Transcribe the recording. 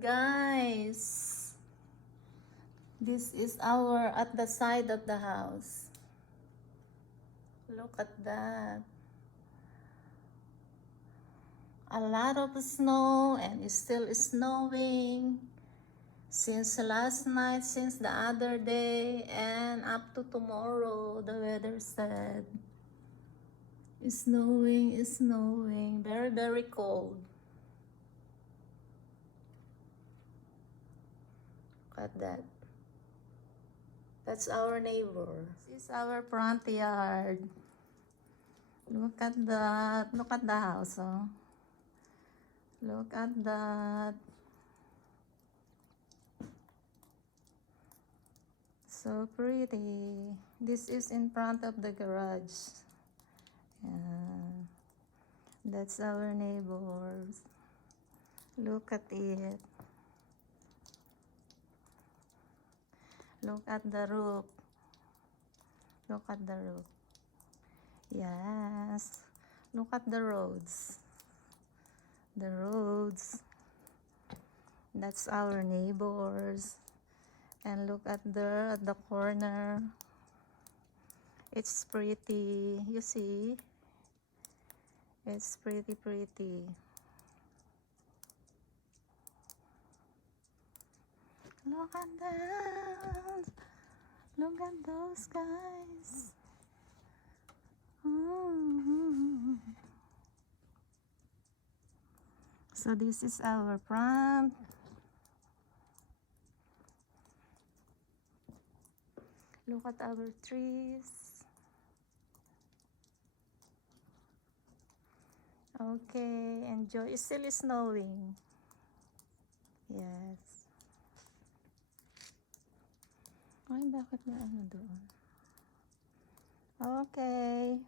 guys. This is our at the side of the house. Look at that. A lot of snow, and it's still snowing since last night, since the other day, and up to tomorrow. The weather said it's snowing, very, very cold. Look at that. That's our neighbor. This is our front yard. Look at that. Look at the house, oh. Look at that. So pretty. This is in front of the garage. Yeah. That's our neighbors. Look at it. Look at the roof. Look at the roof. Yes. Look at the roads. The roads. That's our neighbors. And look at the corner. It's pretty. You see? It's pretty, pretty. Look at that. Look at those guys. Oh. So this is our front. Look at our trees. Okay, enjoy. It's still snowing. Yes. Ay, bakit may ano doon? Okay.